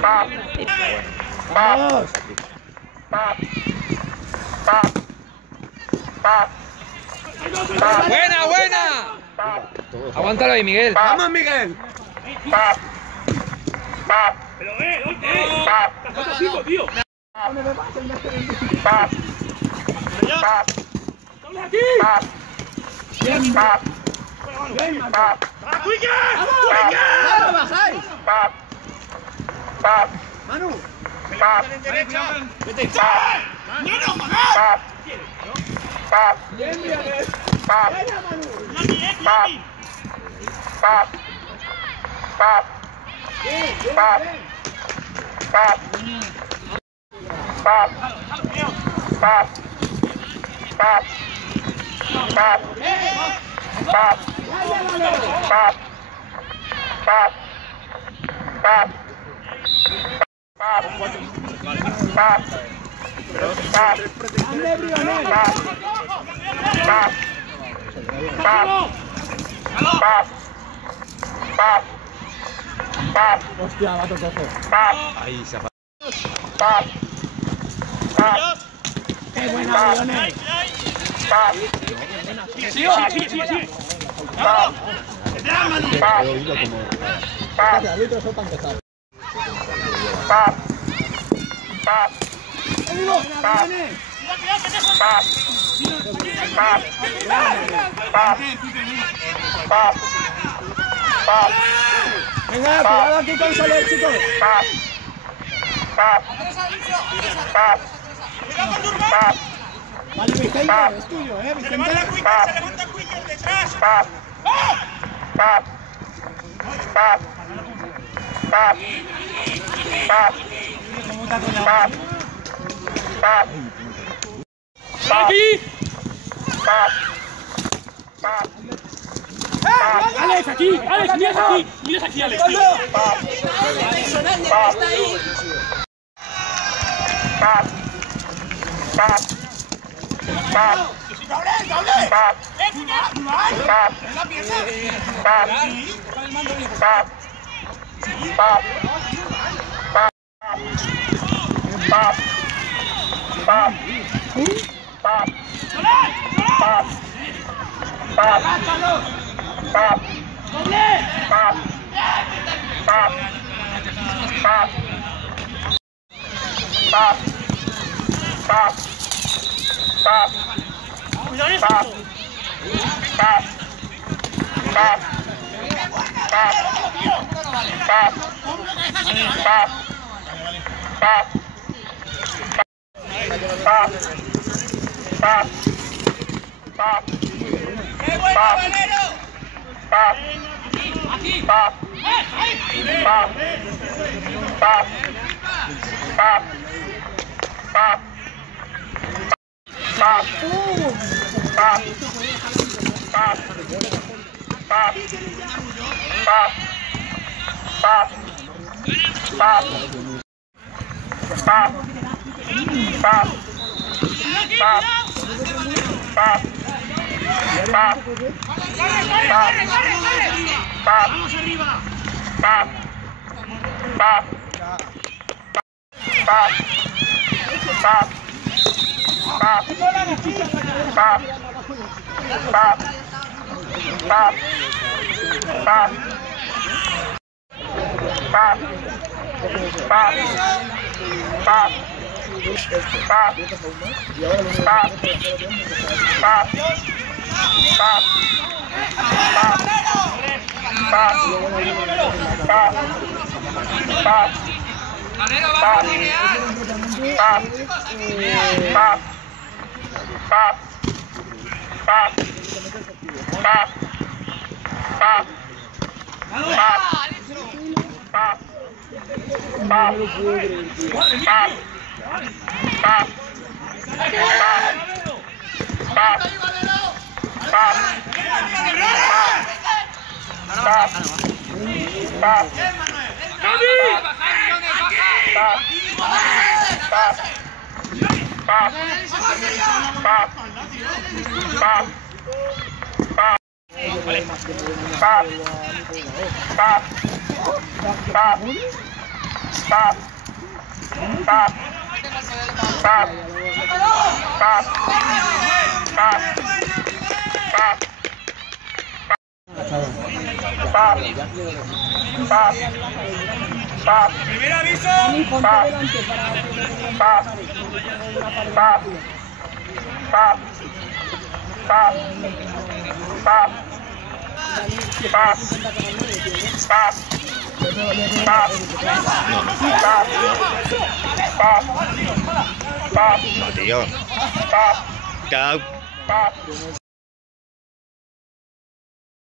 Vamos. Buena, buena. Aguántalo ahí, Miguel. Vamos, Miguel. Pero estás contigo, tío. ¡Estamos aquí! Bien. ¡Vamos, bajáis! Manu. ¡Vete! ¡No, joder! Bien, bien. Buena, Manu. Bien, bien, hostia, va a tocar. Ahí se ha ¡Qué buena, Lionel! ¡Sigue! Los árbitros son para empezar. Venga, cuidado aquí con Soler, chicos. Vale, Vicente, es tuyo, Vicente. Se levanta Quicker detrás. ¡Aquí! ¡Alex, aquí! ¡Alex, miras aquí! ¡Miras aquí, Alex! ¡Tío! Está ahí. ¡Cuidado esto! ¡Qué bueno, Valero! ¡Aquí! ¡Vamos arriba! Valero, va a linear. Primer aviso. No, tío. Cada